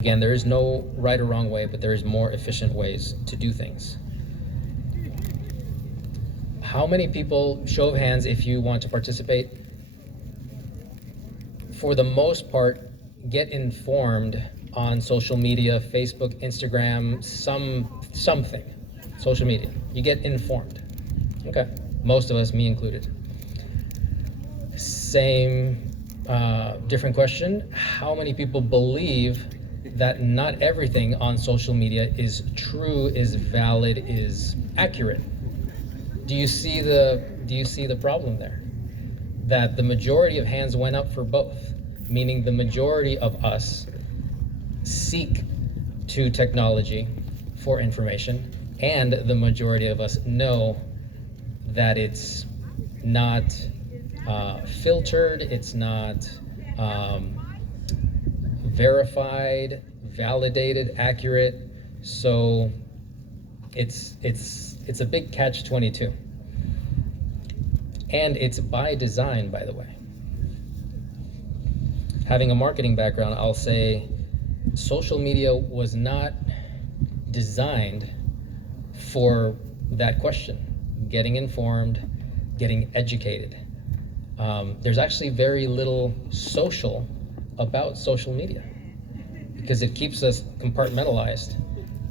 Again, there is no right or wrong way, but there is more efficient ways to do things. How many people, show of hands if you want to participate, for the most part, get informed on social media, Facebook, Instagram, something, social media. You get informed. Okay, most of us, me included. Same, different question. How many people believe that not everything on social media is true, is valid, is accurate? Do you see the problem there? That the majority of hands went up for both, meaning the majority of us seek to technology for information, and the majority of us know that it's not filtered, it's not verified, validated, accurate. So it's a big catch-22. And it's by design, by the way. Having a marketing background, I'll say social media was not designed for that question. Getting informed, getting educated. There's actually very little social about social media because it keeps us compartmentalized,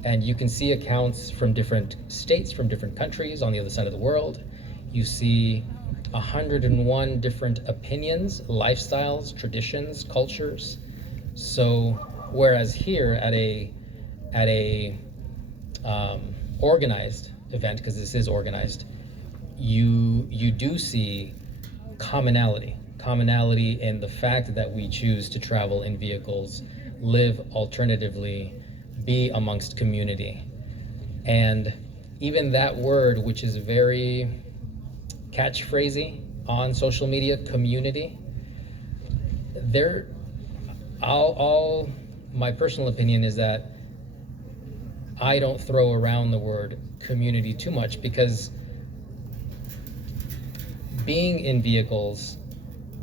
and you can see accounts from different states, from different countries on the other side of the world. You see 101 different opinions, lifestyles, traditions, cultures. So whereas here at a organized event, because this is organized, you do see commonality in the fact that we choose to travel in vehicles, live alternatively, be amongst community. And even that word, which is very catchphrasy on social media, community, my personal opinion is that I don't throw around the word community too much, because being in vehicles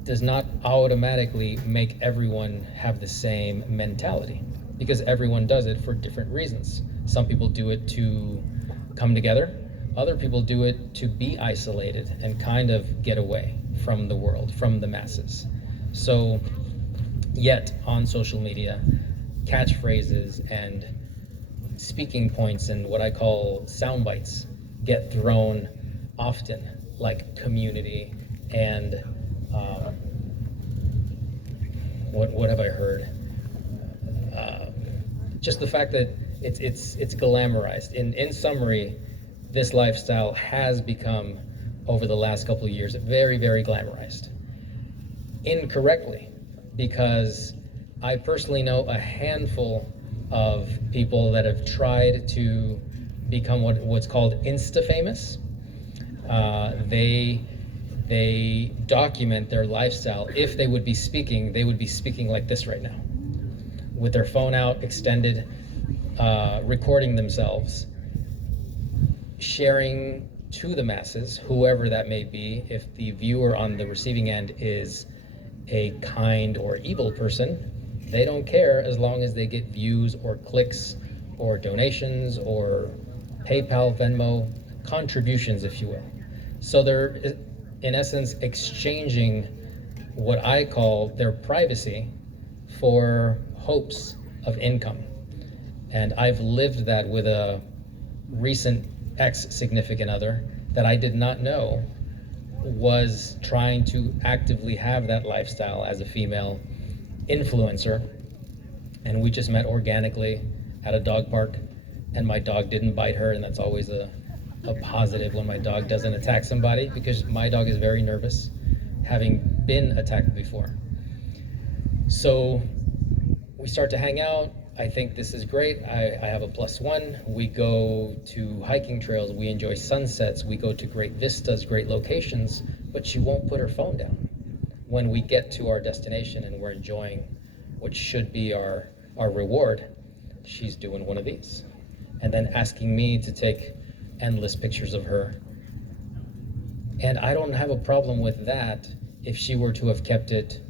does not automatically make everyone have the same mentality, because everyone does it for different reasons. Some people do it to come together. Other people do it to be isolated and kind of get away from the world, from the masses. So yet on social media, catchphrases and speaking points and what I call sound bites get thrown often, like community and what have I heard? Just the fact that it's glamorized. In summary, this lifestyle has become, over the last couple of years, very, very glamorized. Incorrectly, because I personally know a handful of people that have tried to become what's called Insta-famous. They document their lifestyle. If they would be speaking, they would be speaking like this right now, with their phone out, extended, recording themselves, sharing to the masses, whoever that may be. If the viewer on the receiving end is a kind or evil person, they don't care as long as they get views or clicks or donations or PayPal, Venmo, contributions, if you will. So they're, in essence, exchanging what I call their privacy for hopes of income. And I've lived that with a recent ex-significant other that I did not know was trying to actively have that lifestyle as a female influencer. And we just met organically at a dog park, and my dog didn't bite her, and that's always a positive when my dog doesn't attack somebody, because my dog is very nervous, having been attacked before. So we start to hang out. I think this is great. I have a +1. We go to hiking trails. We enjoy sunsets. We go to great vistas, great locations, but she won't put her phone down. When we get to our destination and we're enjoying what should be our reward, she's doing one of these, and then asking me to take endless pictures of her. And I don't have a problem with that if she were to have kept it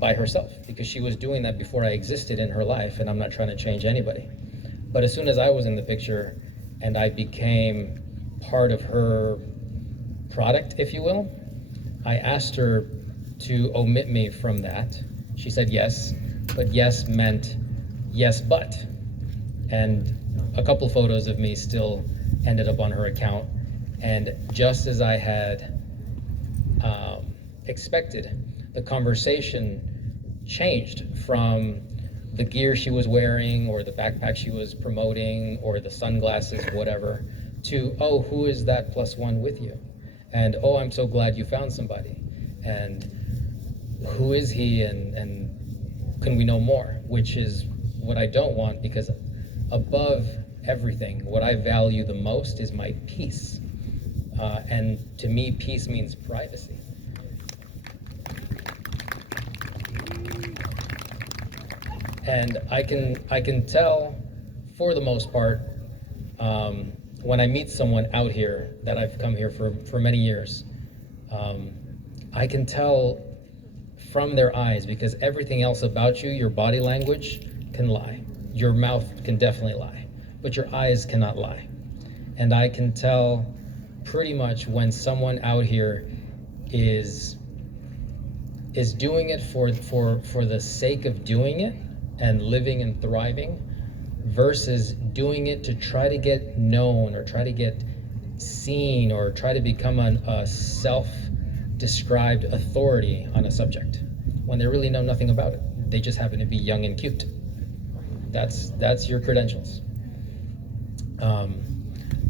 by herself, because she was doing that before I existed in her life, and I'm not trying to change anybody. But as soon as I was in the picture and I became part of her product, if you will, I asked her to omit me from that. She said yes, but yes meant yes, but. And a couple photos of me still ended up on her account. And just as I had expected, the conversation changed from the gear she was wearing or the backpack she was promoting or the sunglasses, whatever, to, oh, who is that +1 with you? And, oh, I'm so glad you found somebody. And who is he, and can we know more? Which is what I don't want, because above everything, what I value the most is my peace. And to me, peace means privacy. And I can tell, for the most part, when I meet someone out here that I've come here for many years, I can tell from their eyes, because everything else about you, your body language, can lie. Your mouth can definitely lie, but your eyes cannot lie. And I can tell pretty much when someone out here is doing it for the sake of doing it and living and thriving, versus doing it to try to get known or try to get seen or try to become a self-described authority on a subject when they really know nothing about it. They just happen to be young and cute. That's your credentials.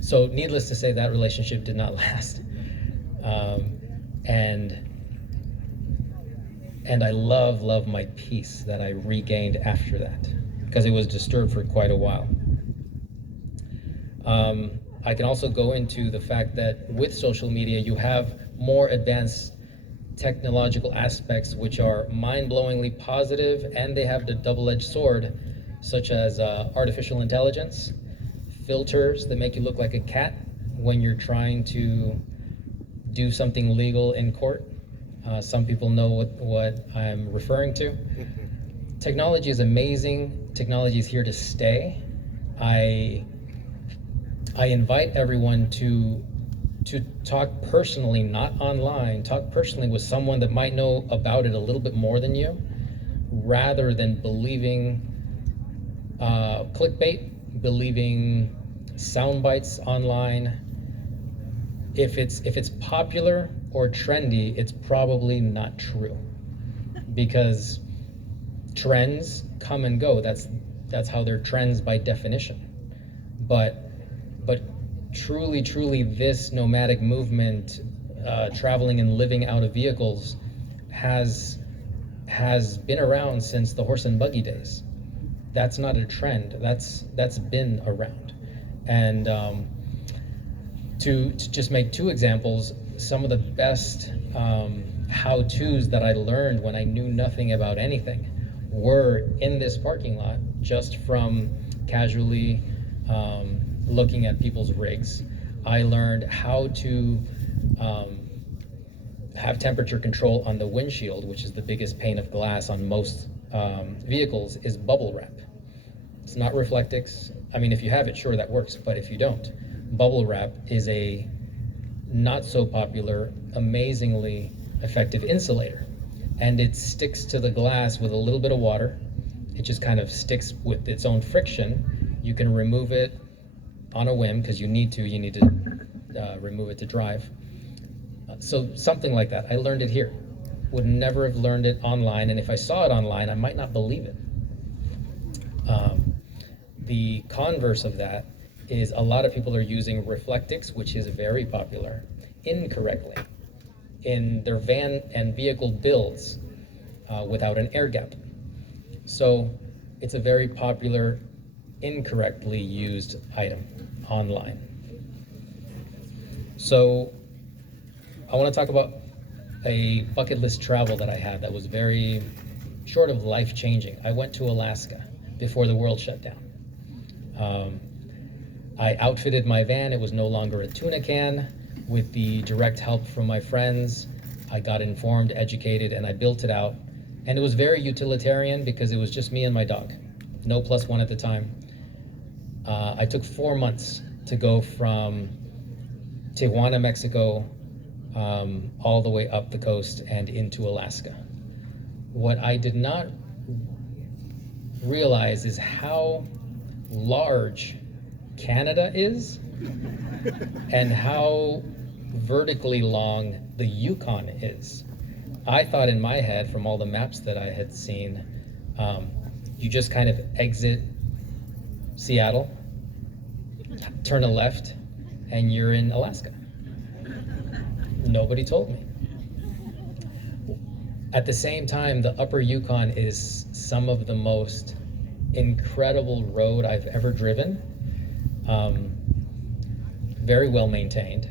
So needless to say, that relationship did not last. And I love my peace that I regained after that, because it was disturbed for quite a while. I can also go into the fact that with social media, you have more advanced technological aspects which are mind-blowingly positive, and they have the double-edged sword, such as artificial intelligence, filters that make you look like a cat when you're trying to do something legal in court. Some people know what I'm referring to. Technology is amazing. Technology is here to stay. I invite everyone to talk personally, not online, talk personally with someone that might know about it a little bit more than you, rather than believing clickbait, believing sound bites online. If it's popular or trendy, it's probably not true, because trends come and go. That's how they're trends by definition. But truly this nomadic movement, traveling and living out of vehicles, has been around since the horse and buggy days. That's not a trend. That's been around. And to just make two examples, some of the best how-tos that I learned when I knew nothing about anything were in this parking lot, just from casually looking at people's rigs. I learned how to have temperature control on the windshield, which is the biggest pane of glass on most vehicles, is bubble wrap. It's not Reflectix. I mean, if you have it, sure, that works, but if you don't, bubble wrap is a not so popular, amazingly effective insulator. And it sticks to the glass with a little bit of water. It just kind of sticks with its own friction. You can remove it on a whim, because you need to remove it to drive. So something like that. I learned it here. Would never have learned it online, and if I saw it online, I might not believe it. The converse of that is a lot of people are using Reflectix, which is very popular, incorrectly in their van and vehicle builds without an air gap. So it's a very popular, incorrectly used item online. So I want to talk about a bucket list travel that I had that was very short of life-changing. I went to Alaska before the world shut down. I outfitted my van. It was no longer a tuna can. With the direct help from my friends, I got informed, educated, and I built it out. And it was very utilitarian because it was just me and my dog, no plus one at the time. I took 4 months to go from Tijuana, Mexico, all the way up the coast and into Alaska. What I did not realize is how large Canada is and how vertically long the Yukon is. I thought in my head, from all the maps that I had seen, you just kind of exit Seattle, turn a left, and you're in Alaska. Nobody told me. At the same time, the upper Yukon is some of the most incredible road I've ever driven. Very well maintained.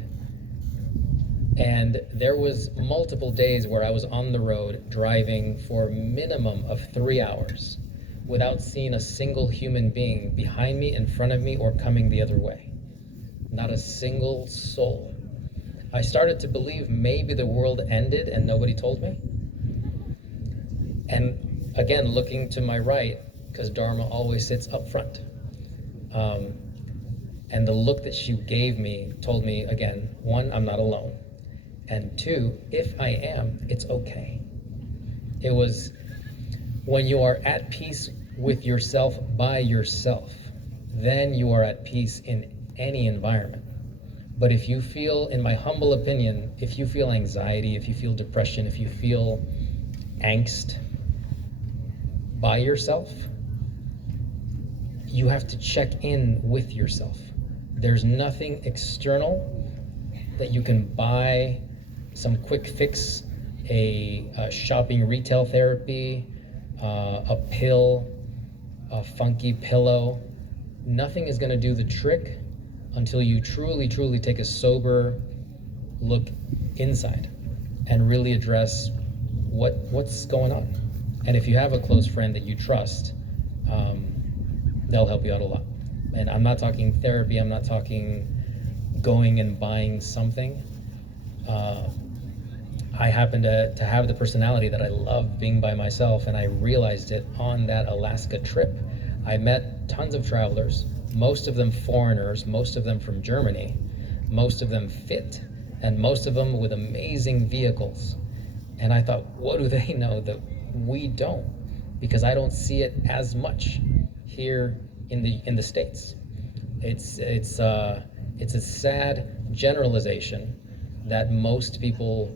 And there was multiple days where I was on the road driving for a minimum of 3 hours without seeing a single human being behind me, in front of me, or coming the other way. Not a single soul. I started to believe maybe the world ended and nobody told me. And again, looking to my right, because Dharma always sits up front. And the look that she gave me told me, again, one, I'm not alone. And two, if I am, it's okay. It was when you are at peace with yourself by yourself, then you are at peace in any environment. But if you feel, in my humble opinion, if you feel anxiety, if you feel depression, if you feel angst by yourself, you have to check in with yourself. There's nothing external that you can buy, some quick fix, a shopping retail therapy, a pill, a funky pillow. Nothing is going to do the trick until you truly, truly take a sober look inside and really address what's going on. And if you have a close friend that you trust, they'll help you out a lot. And I'm not talking therapy, I'm not talking going and buying something. I happen to have the personality that I love being by myself, and I realized it on that Alaska trip. I met tons of travelers, most of them foreigners, most of them from Germany, most of them fit, and most of them with amazing vehicles. And I thought, what do they know that we don't? Because I don't see it as much here in the States. It's a sad generalization that most people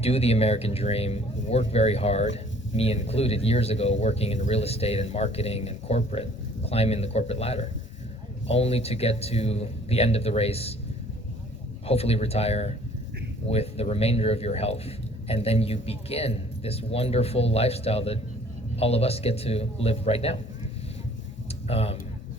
do the American dream, work very hard, me included years ago, working in real estate and marketing and corporate, climbing the corporate ladder, only to get to the end of the race, hopefully retire with the remainder of your health. And then you begin this wonderful lifestyle that all of us get to live right now.